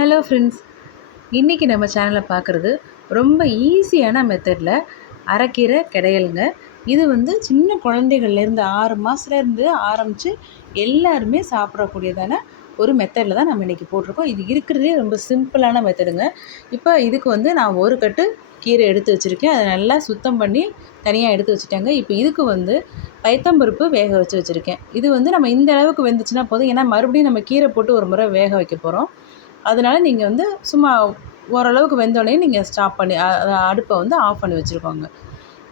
Hello friends, இன்றைக்கி நம்ம சேனலில் பார்க்குறது ரொம்ப ஈஸியான மெத்தடில் அரைக்கீரை கிடையலுங்க. இது சின்ன குழந்தைகள்லேருந்து 6 மாதத்துலேருந்து ஆரம்பித்து எல்லாருமே சாப்பிடக்கூடியதான ஒரு மெத்தடில் தான் நம்ம இன்றைக்கி போட்டிருக்கோம். இது இருக்கிறதே ரொம்ப சிம்பிளான மெத்தடுங்க. இப்போ இதுக்கு நான் ஒரு கட்டு கீரை எடுத்து வச்சுருக்கேன். அதை நல்லா சுத்தம் பண்ணி தனியாக எடுத்து வச்சுட்டேங்க. இப்போ இதுக்கு பயத்தம்பருப்பு வேக வச்சு வச்சுருக்கேன். இது நம்ம இந்த அளவுக்கு வெந்துச்சுன்னா போதும். ஏன்னா மறுபடியும் நம்ம கீரை போட்டு ஒரு முறை வேக வைக்க போகிறோம். அதனால் நீங்கள் சும்மா ஓரளவுக்கு வெந்தோடனே நீங்கள் ஸ்டாப் பண்ணி அடுப்பை ஆஃப் பண்ணி வச்சுருக்கோங்க.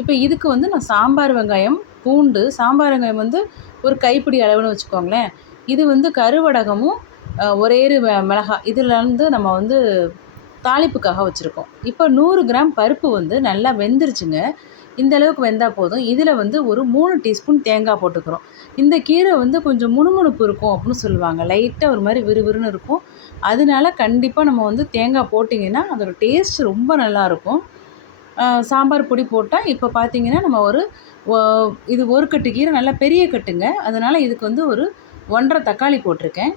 இப்போ இதுக்கு நான் சாம்பார் வெங்காயம், பூண்டு, சாம்பார் வெங்காயம் ஒரு கைப்பிடி அளவுன்னு வச்சுக்கோங்களேன். இது கருவடகமும் ஒரே மிளகாய் இதில் நம்ம தாளிப்புக்காக வச்சுருக்கோம். இப்போ 100 கிராம் பருப்பு நல்லா வெந்துருச்சுங்க. இந்த அளவுக்கு வெந்தால் போதும். இதில் ஒரு 3 டீஸ்பூன் தேங்காய் போட்டுக்கிறோம். இந்த கீரை கொஞ்சம் முணுமுணுப்பு இருக்கும் அப்படின்னு சொல்லுவாங்க. லைட்டாக ஒரு மாதிரி விறுவிறுன்னு இருக்கும். அதனால கண்டிப்பாக நம்ம தேங்காய் போட்டிங்கன்னா அதோட டேஸ்ட் ரொம்ப நல்லாயிருக்கும். சாம்பார் பொடி போட்டால் இப்போ பார்த்திங்கன்னா நம்ம இது ஒரு கட்டு கீரை நல்லா பெரிய கட்டுங்க. அதனால் இதுக்கு ஒரு 1.5 தக்காளி போட்டிருக்கேன்.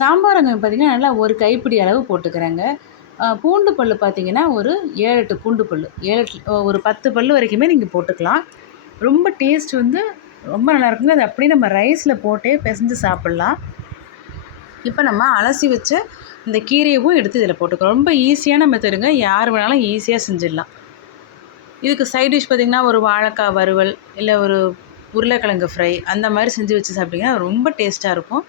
சாம்பார் வெங்காயம் பார்த்திங்கன்னா நல்லா ஒரு கைப்பிடி அளவு போட்டுக்கிறேங்க. பூண்டு பல் பார்த்திங்கன்னா ஒரு 7-8 பூண்டு பல், ஒரு 10 பல் வரைக்குமே நீங்கள் போட்டுக்கலாம். ரொம்ப டேஸ்ட் ரொம்ப நல்லாயிருக்குங்க. அது அப்படியே நம்ம ரைஸில் போட்டே பிசைஞ்சு சாப்பிட்லாம். இப்போ நம்ம அலசி வச்ச இந்த கீரையவும் எடுத்து இதில் போட்டுக்கிறோம். ரொம்ப ஈஸியான மெத்தடுங்க. யார் வேணாலும் ஈஸியாக செஞ்சிடலாம். இதுக்கு சைட் டிஷ் பார்த்திங்கன்னா ஒரு வாழைக்காய் வறுவல், இல்லை ஒரு உருளைக்கிழங்கு ஃப்ரை அந்த மாதிரி செஞ்சு வச்சு சாப்பிட்டிங்கன்னா ரொம்ப டேஸ்ட்டாக இருக்கும்.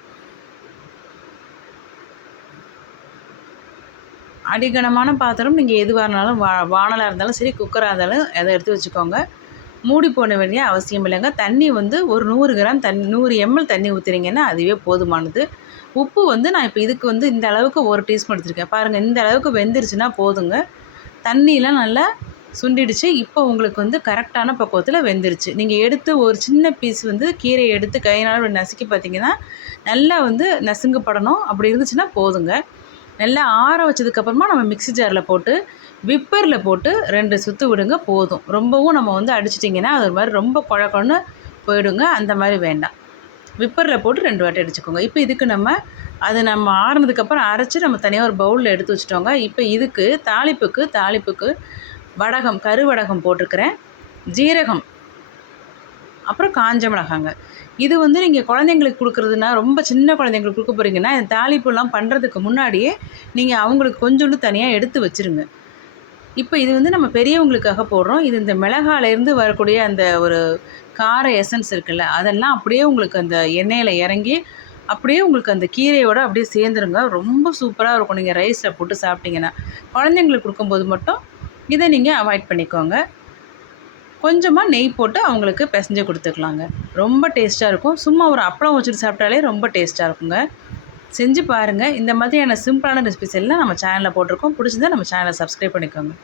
அடிகனமான பாத்திரம் நீங்கள் எதுவாக இருந்தாலும் வானலாக இருந்தாலும் சரி, குக்கராக இருந்தாலும் அதை எடுத்து வச்சுக்கோங்க. மூடி போட வேண்டிய அவசியம் இல்லைங்க. தண்ணி ஒரு 100 கிராம் 100 ml தண்ணி ஊற்றுறீங்கன்னா அதுவே போதுமானது. உப்பு நான் இப்போ இதுக்கு இந்த அளவுக்கு 1 டீஸ்பூன் எடுத்துருக்கேன். பாருங்கள், இந்த அளவுக்கு வெந்துருச்சுன்னா போதுங்க. தண்ணியெலாம் நல்லா சுண்டிடுச்சு. இப்போ உங்களுக்கு கரெக்டான பக்குவத்தில் வெந்துருச்சு. நீங்கள் எடுத்து ஒரு சின்ன பீஸ் கீரையை எடுத்து கையினால் நசுக்கி பார்த்திங்கன்னா நல்லா நசுங்கு படணும். அப்படி இருந்துச்சுன்னா போதுங்க. நல்லா ஆற வச்சதுக்கப்புறமா நம்ம மிக்ஸி ஜாரில் போட்டு விப்பரில் போட்டு 2 சுற்று விடுங்க போதும். ரொம்பவும் நம்ம அடிச்சிட்டிங்கன்னா அது ஒரு மாதிரி ரொம்ப குழக்கொன்னு போயிடுங்க. அந்த மாதிரி வேண்டாம். விப்பரில் போட்டு 2 வாட்டி அடிச்சுக்கோங்க. இப்போ இதுக்கு நம்ம ஆறுனதுக்கப்புறம் அரைச்சி நம்ம தனியாக ஒரு பவுலில் எடுத்து வச்சுட்டோங்க. இப்போ இதுக்கு தாளிப்புக்கு வடகம், கருவடகம் போட்டுக்கிறேன், ஜீரகம், அப்புறம் காஞ்ச மிளகாங்க. இது நீங்கள் குழந்தைங்களுக்கு கொடுக்குறதுனா, ரொம்ப சின்ன குழந்தைங்களுக்கு கொடுக்க போகிறீங்கன்னா இந்த தாளிப்புலாம் பண்ணுறதுக்கு முன்னாடியே நீங்கள் அவங்களுக்கு கொஞ்சோண்டு தனியாக எடுத்து வச்சுருங்க. இப்போ இது நம்ம பெரியவங்களுக்காக போடுறோம். இது இந்த மிளகாயிலேருந்து வரக்கூடிய அந்த ஒரு கார எசன்ஸ் இருக்குல்ல, அதெல்லாம் அப்படியே உங்களுக்கு அந்த எண்ணெயில் இறங்கி அப்படியே உங்களுக்கு அந்த கீரையோடு அப்படியே சேர்ந்துருங்க. ரொம்ப சூப்பராக இருக்கும் நீங்கள் ரைஸில் போட்டு சாப்பிட்டிங்கன்னா. குழந்தைங்களுக்கு கொடுக்கும்போது மட்டும் இதை நீங்கள் அவாய்ட் பண்ணிக்கோங்க. கொஞ்சமாக நெய் போட்டு அவங்களுக்கு பிசைஞ்சு கொடுத்துக்கலாங்க. ரொம்ப டேஸ்ட்டாக இருக்கும். சும்மா ஒரு அப்பளம் வச்சுட்டு சாப்பிட்டாலே ரொம்ப டேஸ்ட்டாக இருக்குங்க. செஞ்சு பாருங்கள். இந்த மாதிரியான சிம்பிளான ரெசிபிஸ் எல்லாம் நம்ம சேனலில் போட்டிருக்கோம். பிடிச்சிருந்தா நம்ம சேனலை சப்ஸ்கிரைப் பண்ணிக்கோங்க.